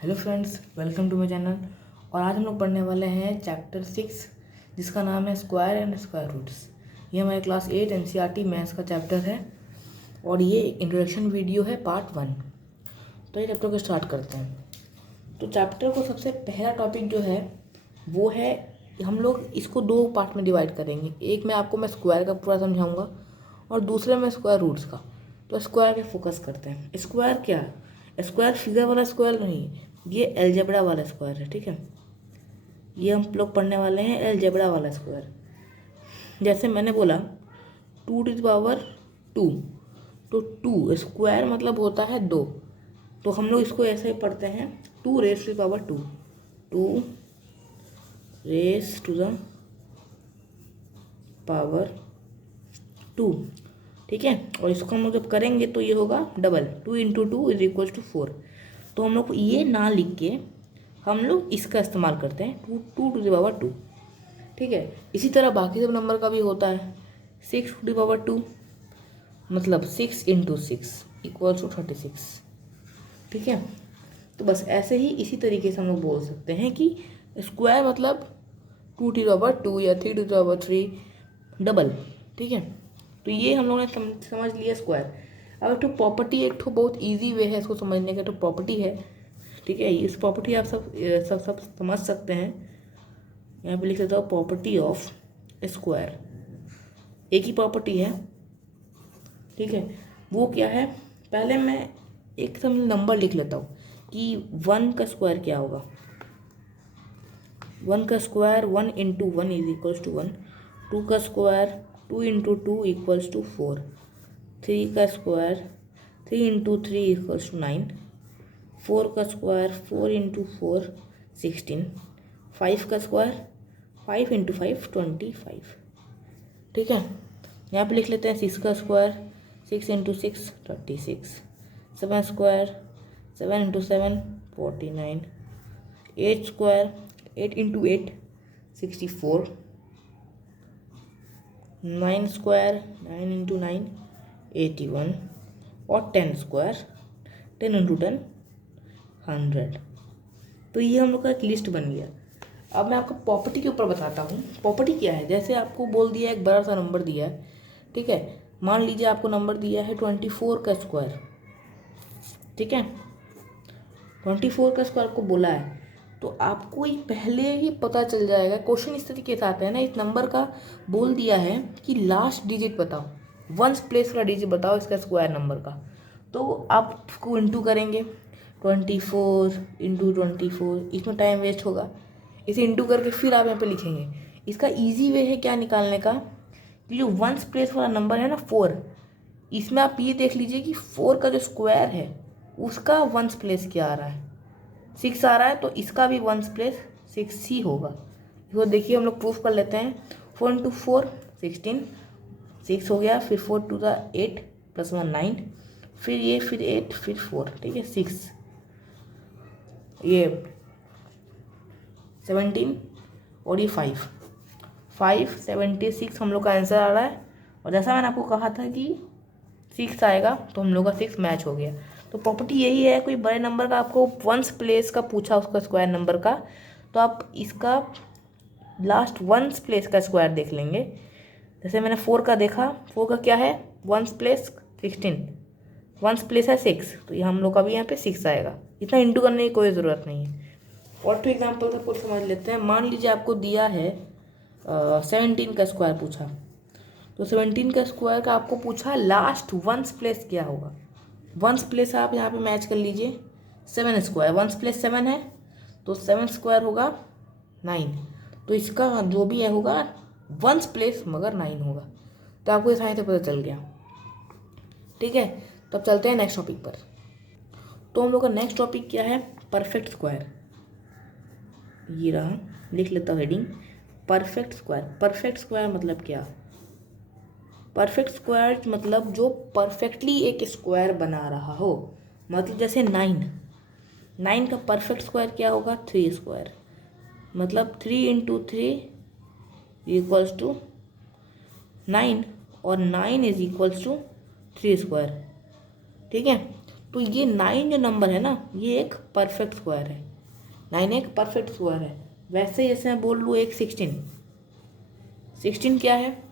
Hello friends, welcome to my channel. और आज हम लोग पढ़ने वाले हैं चैप्टर 6 जिसका नाम है स्क्वायर एंड स्क्वायर रूट्स। ये हमारे क्लास 8 एनसीईआरटी मैथ्स का चैप्टर है और ये इंट्रोडक्शन वीडियो है पार्ट 1। तो ये चैप्टर को स्टार्ट करते हैं। तो चैप्टर को सबसे पहला टॉपिक जो है वो है, हम लोग इसको दो पार्ट में डिवाइड करेंगे। एक में आपको मैं स्क्वायर का पूरा समझाऊँगा और दूसरे में स्क्वायर रूट्स का। तो स्क्वायर पे फोकस करते हैं। स्क्वायर क्या है? स्क्वायर फिगर वाला स्क्वायर नहीं, ये अलजेब्रा वाला स्क्वायर है। ठीक है, ये हम लोग पढ़ने वाले हैं अलजेब्रा वाला स्क्वायर। जैसे मैंने बोला 2 टू द पावर 2, तो 2 स्क्वायर मतलब होता है 2। तो हम लोग इसको ऐसे ही पढ़ते हैं 2 raise to the power 2, 2 raise to the power 2। ठीक है, और इसको हम लोग जब करेंगे तो ये होगा डबल, 2 × 2 = 4। तो हम लोग ये ना लिख के हम लोग इसका इस्तेमाल करते हैं 2 टू द पावर 2। ठीक है, इसी तरह बाकी सब नंबर का भी होता है। 6 टू द पावर 2 मतलब 6 × 6 = 36। ठीक है, तो बस ऐसे ही इसी तरीके से हम लोग बोल सकते हैं कि स्क्वायर मतलब 2 टू द पावर 2 या 3 टू द पावर 3 डबल। ठीक है, तो ये हम लोगों ने समझ लिया स्क्वायर। अब एक तो प्रॉपर्टी, एक तो बहुत इजी वे है इसको समझने का, तो प्रॉपर्टी है। ठीक है, इस प्रॉपर्टी आप सब समझ सकते हैं। यहाँ पे लिख देता हूँ प्रॉपर्टी ऑफ स्क्वायर। एक ही प्रॉपर्टी है। ठीक है, वो क्या है? पहले मैं एक सब नंबर लिख लेता हूँ कि 1 का स्क्वायर क्या होगा। 1 का स्क्वायर 1 × 1 = 1। 2 का स्क्वायर 2 × 2 = 4। 3 का स्क्वायर 3 × 3 = 9। 4 का स्क्वायर 4 × 4 = 16। 5 का स्क्वायर 5 × 5 = 25। ठीक है, यहाँ पे लिख लेते हैं 6 का स्क्वायर 6 × 6 = 36। 7 स्क्वायर 7 × 7 = 49। 8 स्क्वायर 8 × 8 = 64। 9 स्क्वायर 9 × 9 = 81। और 10 स्क्वायर 10 × 10 = 100। तो ये हम लोग का एक लिस्ट बन गया। अब मैं आपको प्रॉपर्टी के ऊपर बताता हूँ। प्रॉपर्टी क्या है? जैसे आपको बोल दिया एक बड़ा सा नंबर दिया है। ठीक है, मान लीजिए आपको नंबर दिया है 24 का स्क्वायर। ठीक है, 24 का स्क्वायर आपको बोला है, तो आपको ये पहले ही पता चल जाएगा। क्वेश्चन इस तरीके से आता है ना, इस नंबर का बोल दिया है कि लास्ट डिजिट बताओ, वंस प्लेस का डिजिट बताओ इसका स्क्वायर नंबर का। तो आप उसको इंटू करेंगे 24 × 24, इसमें टाइम वेस्ट होगा। इसे इंटू करके फिर आप यहाँ पे लिखेंगे। इसका इजी वे है क्या निकालने का, कि जो वंस प्लेस वाला नंबर है ना 4, इसमें आप ये देख लीजिए कि 4 का जो स्क्वायर है उसका वंस प्लेस क्या आ रहा है, 6 आ रहा है, तो इसका भी वंस प्लेस 6 ही होगा। इसको देखिए हम लोग प्रूफ कर लेते हैं। 4 × 4 = 16, 6 हो गया, फिर 4 × 2 = 8 + 1 9, फिर ये, फिर 8, फिर 4। ठीक है, 6, ये 17 और ये 5 76 हम लोग का आंसर आ रहा है। और जैसा मैंने आपको कहा था कि 6 आएगा, तो हम लोग का 6 मैच हो गया। तो प्रॉपर्टी यही है, कोई बड़े नंबर का आपको वंस प्लेस का पूछा उसका स्क्वायर नंबर का, तो आप इसका लास्ट वंस प्लेस का स्क्वायर देख लेंगे। जैसे मैंने 4 का देखा, 4 का क्या है वंस प्लेस 16, वंस प्लेस है 6, तो ये हम लोग का भी यहाँ पे 6 आएगा। इतना इंटू करने की कोई ज़रूरत नहीं है। और तो एग्जाम्पल सपोज समझ लेते हैं। मान लीजिए आपको दिया है 17 का स्क्वायर पूछा, तो 17 का स्क्वायर का आपको पूछा लास्ट वंस प्लेस क्या होगा। वंस प्लेस आप यहाँ पे मैच कर लीजिए। 7 स्क्वायर वंस प्लेस 7 है, तो 7 स्क्वायर होगा 9, तो इसका जो भी है होगा वंस प्लेस मगर 9 होगा। तो आपको इस से पता चल गया। ठीक है, तो अब चलते हैं नेक्स्ट टॉपिक पर। तो हम लोग का नेक्स्ट टॉपिक क्या है? Perfect square. ये रहा, लिख लेता हूँ heading, perfect square. Perfect square मतलब क्या? परफेक्ट स्क्वायर मतलब जो परफेक्टली एक स्क्वायर बना रहा हो। मतलब जैसे 9 का परफेक्ट स्क्वायर क्या होगा? 3 स्क्वायर। मतलब 3 × 3 = 9 और 9 = 3 स्क्वायर। ठीक है, तो ये 9 जो नंबर है ना, ये एक परफेक्ट स्क्वायर है। 9 एक परफेक्ट स्क्वायर है। वैसे जैसे मैं बोल लूँ एक 16 क्या है,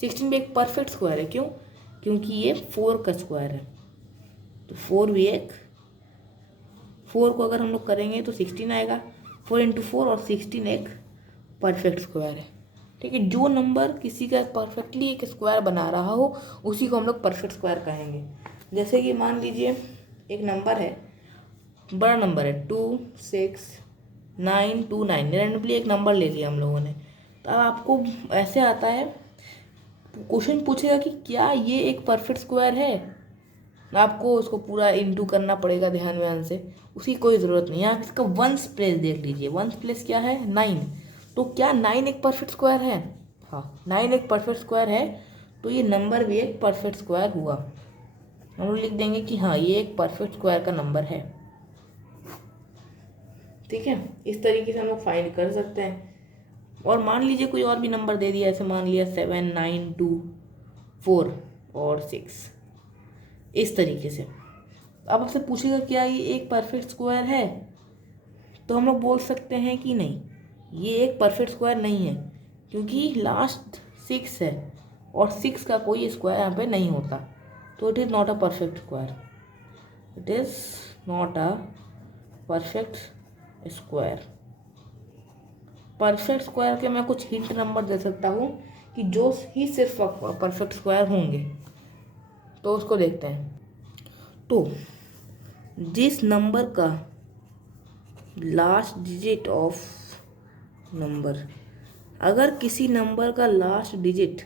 16 भी एक परफेक्ट स्क्वायर है। क्यों? क्योंकि ये 4 का स्क्वायर है। तो 4 भी एक, 4 को अगर हम लोग करेंगे तो 16 आएगा। 4 इंटू 4 और 16 एक परफेक्ट स्क्वायर है। ठीक है, जो नंबर किसी का परफेक्टली एक स्क्वायर बना रहा हो उसी को हम लोग परफेक्ट स्क्वायर कहेंगे। जैसे कि मान लीजिए एक नंबर है, बड़ा नंबर है 2 6 9 2 9, रैंडमली एक नंबर ले लिया हम लोगों ने। तो अब आपको ऐसे आता है, क्वेश्चन पूछेगा कि क्या ये एक परफेक्ट स्क्वायर है, आपको उसको पूरा इंटू करना पड़ेगा ध्यान से, उसकी कोई ज़रूरत नहीं है। आप इसका वंस प्लेस देख लीजिए, वंस प्लेस क्या है 9। तो क्या 9 एक परफेक्ट स्क्वायर है? हाँ, 9 एक परफेक्ट स्क्वायर है। तो ये नंबर भी एक परफेक्ट स्क्वायर हुआ। हम लोग लिख देंगे कि हाँ ये एक परफेक्ट स्क्वायर का नंबर है। ठीक है, इस तरीके से हम लोग फाइंड कर सकते हैं। और मान लीजिए कोई और भी नंबर दे दिया, ऐसे मान लिया 7 9 2 4 और 6, इस तरीके से। अब आपसे पूछेगा क्या ये एक परफेक्ट स्क्वायर है, तो हम लोग बोल सकते हैं कि नहीं, ये एक परफेक्ट स्क्वायर नहीं है, क्योंकि लास्ट 6 है और 6 का कोई स्क्वायर यहाँ पे नहीं होता। तो it is not a perfect square, it is not a perfect square. Perfect square के मैं कुछ हिंट नंबर दे सकता हूँ कि जो ही सिर्फ परफेक्ट स्क्वायर होंगे, तो उसको देखते हैं। तो जिस नंबर का लास्ट डिजिट ऑफ नंबर, अगर किसी नंबर का लास्ट डिजिट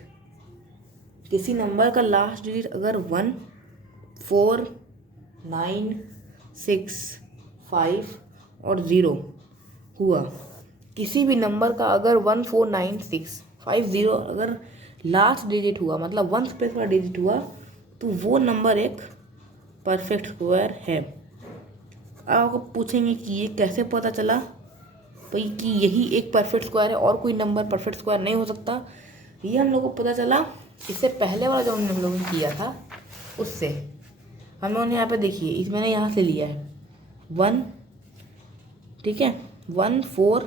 अगर 1 4 9 6 5 और 0 हुआ, किसी भी नंबर का अगर 1 4 9 6 5 0 अगर लास्ट डिजिट हुआ, मतलब 1 स्पेस का डिजिट हुआ, तो वो नंबर एक परफेक्ट स्क्वायर है। अब आपको पूछेंगे कि ये कैसे पता चला भाई कि यही एक परफेक्ट स्क्वायर है और कोई नंबर परफेक्ट स्क्वायर नहीं हो सकता। ये हम लोग को पता चला इससे पहले वाला जो हम लोगों ने किया था उससे। हम लोगों ने यहाँ पे देखिए, इस मैंने यहाँ से लिया है 1, ठीक है, 1 4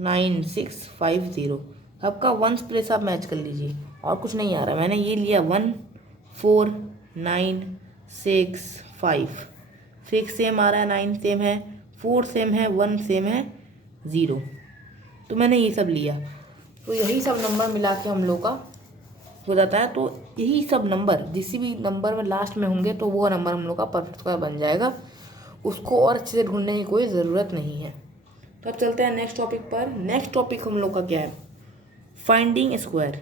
9 6 5 0। आपका 1 प्लेस आप मैच कर लीजिए, और कुछ नहीं आ रहा। मैंने ये लिया 1 4 9 6 5, 6 सेम आ रहा है, 9 सेम है, 4 सेम है, 1 सेम है, 0। तो मैंने ये सब लिया, तो यही सब नंबर मिला के हम लोग का हो जाता है। तो यही सब नंबर जिस भी नंबर में लास्ट में होंगे तो वो नंबर हम लोग का परफेक्ट स्क्वायर बन जाएगा। उसको और अच्छे से ढूंढने की कोई ज़रूरत नहीं है। तो अब चलते हैं नेक्स्ट टॉपिक पर। नेक्स्ट टॉपिक हम लोग का क्या है, फाइंडिंग स्क्वायर।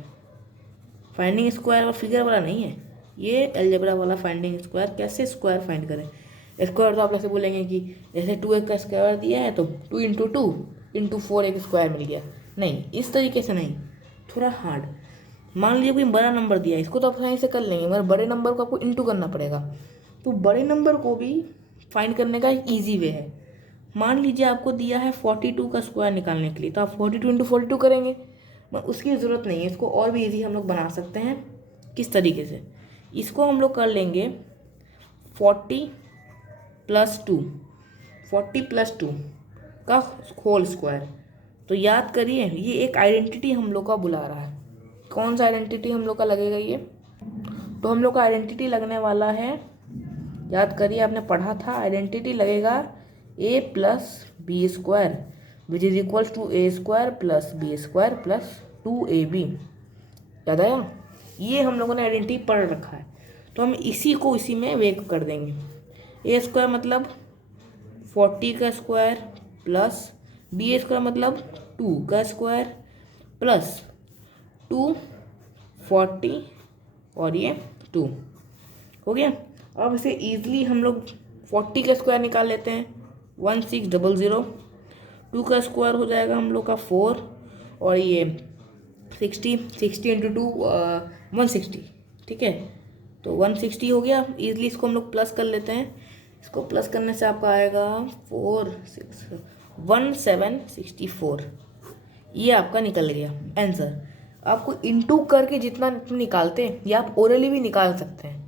फाइंडिंग स्क्वायर और फिगर वाला नहीं है, ये अलजेब्रा वाला फाइंडिंग स्क्वायर। कैसे स्क्वायर फाइंड करें? स्क्वायर तो आप ऐसे बोलेंगे कि जैसे 2x का स्क्वायर दिया है तो 2 इंटू 2 इंटू 4 एक स्क्वायर मिल गया। नहीं, इस तरीके से नहीं, थोड़ा हार्ड। मान लीजिए कोई बड़ा नंबर दिया है, इसको तो आप आसानी से कर लेंगे, मगर बड़े नंबर को आपको इंटू करना पड़ेगा। तो बड़े नंबर को भी फाइंड करने का एक ईजी वे है। मान लीजिए आपको दिया है 42 का स्क्वायर निकालने के लिए, तो आप 42 इंटू 42 करेंगे, मगर उसकी ज़रूरत नहीं है। इसको और भी ईजी हम लोग बना सकते हैं। किस तरीके से? इसको हम लोग कर लेंगे 40 + 2, 40 + 2 का होल स्क्वायर। तो याद करिए, ये एक आइडेंटिटी हम लोग का बुला रहा है। कौन सा आइडेंटिटी हम लोग का लगेगा ये? तो हम लोग का आइडेंटिटी लगने वाला है, याद करिए आपने पढ़ा था, आइडेंटिटी लगेगा a + b² which is equal to a² + b² + 2ab। याद आया? ये हम लोगों ने आइडेंटिटी पढ़ रखा है, तो हम इसी को इसी में वेक कर देंगे। a² मतलब 40 का स्क्वायर प्लस b² मतलब 2 का स्क्वायर प्लस 2 40 और ये 2 हो गया। अब इसे ईजिली हम लोग 40 का स्क्वायर निकाल लेते हैं, 1600। 2 का स्क्वायर हो जाएगा हम लोग का 4 और ये 60 इंटू 2 160, ठीक है। तो 160 हो गया। ईजिली इसको हम लोग प्लस कर लेते हैं। इसको प्लस करने से आपका आएगा 1764। ये आपका निकल गया आंसर। आपको इंटू करके जितना निकालते हैं, या आप ओरली भी निकाल सकते हैं।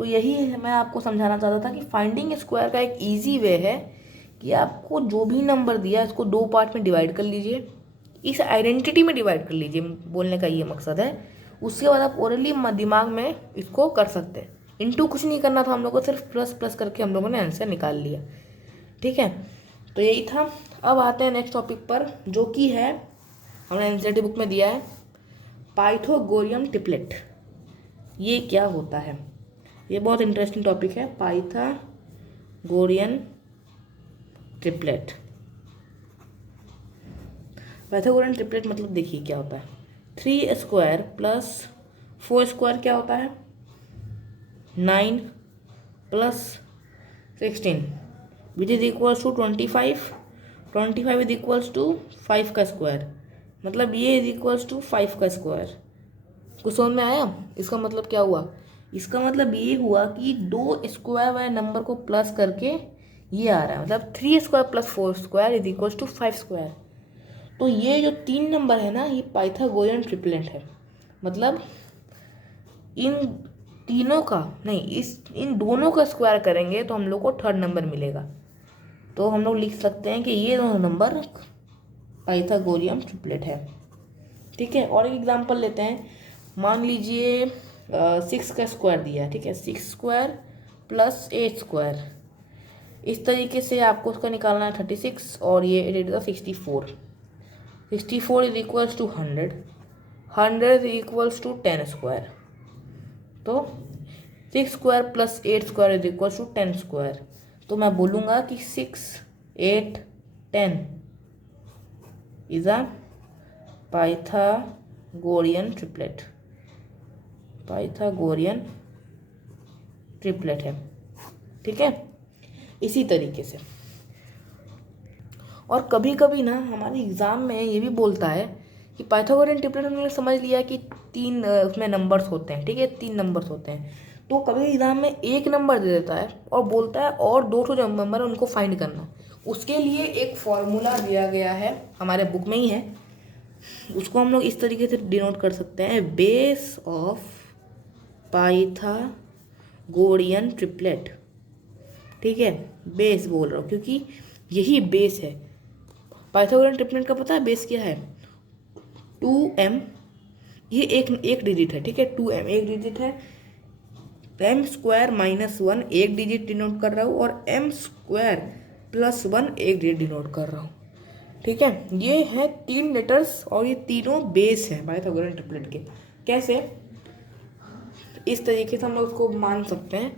तो यही मैं आपको समझाना चाहता था कि फाइंडिंग स्क्वायर का एक ईजी वे है कि आपको जो भी नंबर दिया इसको 2 पार्ट में डिवाइड कर लीजिए, इस आइडेंटिटी में डिवाइड कर लीजिए, बोलने का ये मकसद है। उसके बाद आप ओरली दिमाग में इसको कर सकते हैं। इनटू कुछ नहीं करना था हम लोग को, सिर्फ प्लस प्लस करके हम लोगों ने आंसर निकाल लिया। ठीक है, तो यही था। अब आते हैं नेक्स्ट टॉपिक पर, जो कि है हमने एनसीईआरटी बुक में दिया है पाइथागोरियन ट्रिपलेट। ये क्या होता है? ये बहुत इंटरेस्टिंग टॉपिक है, पाइथागोरियन ट्रिपलेट। पाइथागोरियन ट्रिपलेट मतलब देखिए क्या होता है, 3 स्क्वायर प्लस 4 स्क्वायर क्या होता है 9 plus 16 which is equals to 25। 25 is equals to 5 का स्क्वायर, मतलब ये इज इक्वल्स टू 5 का स्क्वायर। कुछ समझ में आया? इसका मतलब क्या हुआ? इसका मतलब ये हुआ कि 2 स्क्वायर वाले नंबर को प्लस करके ये आ रहा है, मतलब 3 square plus 4 square is equals to 5 square. तो ये जो 3 नंबर है ना, ये पाइथागोरियन ट्रिपलेट है। मतलब इन तीनों का नहीं, इन दोनों का स्क्वायर करेंगे तो हम लोग को 3rd नंबर मिलेगा। तो हम लोग लिख सकते हैं कि ये दोनों नंबर पाइथागोरियन ट्रिपलेट है। ठीक है, और एक एग्जांपल लेते हैं। मान लीजिए 6 का स्क्वायर दिया है, ठीक है, 6 स्क्वायर प्लस 8 स्क्वायर। इस तरीके से आपको उसका निकालना है 36 और ये 8 का 64। 64 is equals to 100, 100 is equals to 10 square. तो 6 square plus 8 square is equals to 10 square. तो मैं बोलूँगा कि 6, 8, 10 is a Pythagorean triplet. Pythagorean triplet है। ठीक है, इसी तरीके से। और कभी कभी ना हमारे एग्ज़ाम में ये भी बोलता है कि पाइथागोरियन ट्रिपलेट हमने समझ लिया कि 3 उसमें नंबर्स होते हैं। ठीक है, 3 नंबर्स होते हैं। तो कभी एग्ज़ाम में 1 नंबर दे देता है और बोलता है और 2 जो नंबर है उनको फाइंड करना। उसके लिए एक फॉर्मूला दिया गया है, हमारे बुक में ही है। उसको हम लोग इस तरीके से डिनोट कर सकते हैं, बेस ऑफ पाइथागोरियन ट्रिपलेट। ठीक है, बेस बोल रहा हूँ क्योंकि यही बेस है पाइथागोरियन ट्रिपलेट का। पता है बेस क्या है? 2m, ये एक डिजिट है। ठीक है, 2m एक डिजिट है, m स्क्वायर माइनस 1 एक डिजिट डिनोट कर रहा हूँ और m स्क्वायर प्लस 1 एक डिजिट डिनोट कर रहा हूँ। ठीक है, ये है 3 लेटर्स और ये तीनों बेस है पाइथागोरियन ट्रिपलेट के। कैसे? इस तरीके से हम लोग उसको मान सकते हैं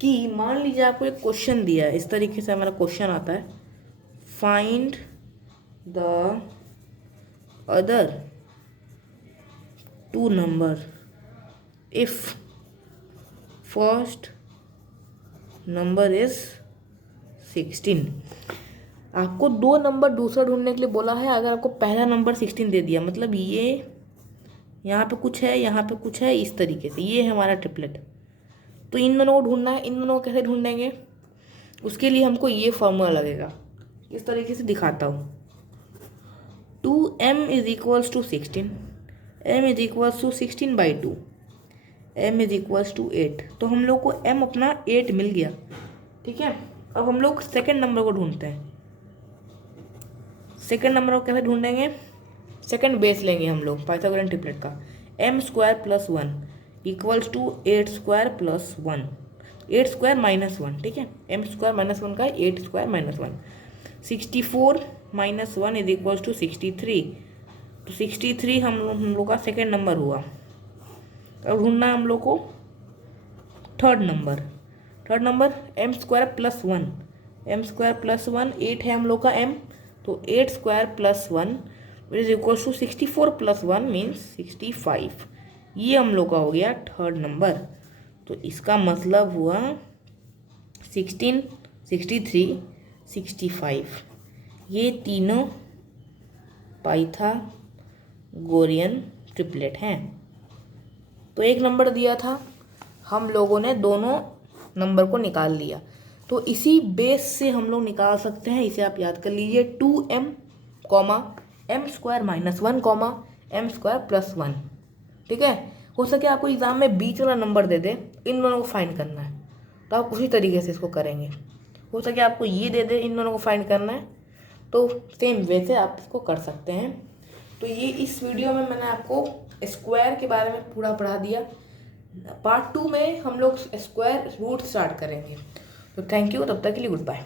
कि मान लीजिए आपको एक क्वेश्चन दिया है, इस तरीके से हमारा क्वेश्चन आता है, find the other 2 number if first number is 16। आपको 2 नंबर दूसरा ढूंढने के लिए बोला है। अगर आपको पहला नंबर 16 दे दिया, मतलब ये यहाँ पे कुछ है, यहाँ पे कुछ है, इस तरीके से ये है हमारा ट्रिपलेट। तो इन दोनों को ढूंढना है। इन दोनों को कैसे ढूंढेंगे? उसके लिए हमको ये फॉर्मूला लगेगा, इस तरीके से दिखाता हूँ। 2m is equals to 16, m is equals to 16/2, m is equals to 8। तो हम लोग को m अपना 8 मिल गया। ठीक है, अब हम लोग सेकेंड नंबर को ढूंढते हैं। सेकेंड नंबर को कैसे ढूंढेंगे? सेकेंड बेस लेंगे हम लोग पाइथागोरियन ट्रिपलेट का, m square plus 1 equals to 8 square plus 1, 8 square minus 1। ठीक है, m स्क्वायर माइनस 1 का 8 square minus 1। 64 minus 1 is equals to 63। तो 63 हम लोग का सेकेंड नंबर हुआ। अब ढूंढना है हम लोग को third number. Third number m square plus 1, m square plus 1 8 है हम लोग का m, तो 8 square plus 1 is equals to 64 plus 1 means 65। ये हम लोग का हो गया थर्ड नंबर। तो इसका मतलब हुआ 16, 63, 65। ये तीनों पाइथागोरियन ट्रिपलेट हैं। तो एक नंबर दिया था, हम लोगों ने दोनों नंबर को निकाल लिया। तो इसी बेस से हम लोग निकाल सकते हैं, इसे आप याद कर लीजिए, 2m m square minus 1 m square plus 1। ठीक है, हो सके आपको एग्जाम में बीच वाला नंबर दे दे इन दोनों को फाइंड करना है, तो आप उसी तरीके से इसको करेंगे। हो सके आपको ये दे दे, इन दोनों को फाइंड करना है, तो सेम वे से आप इसको कर सकते हैं। तो ये इस वीडियो में मैंने आपको स्क्वायर के बारे में पूरा पढ़ा दिया। पार्ट 2 में हम लोग स्क्वायर रूट स्टार्ट करेंगे। तो थैंक यू, तब तक के लिए गुड बाय।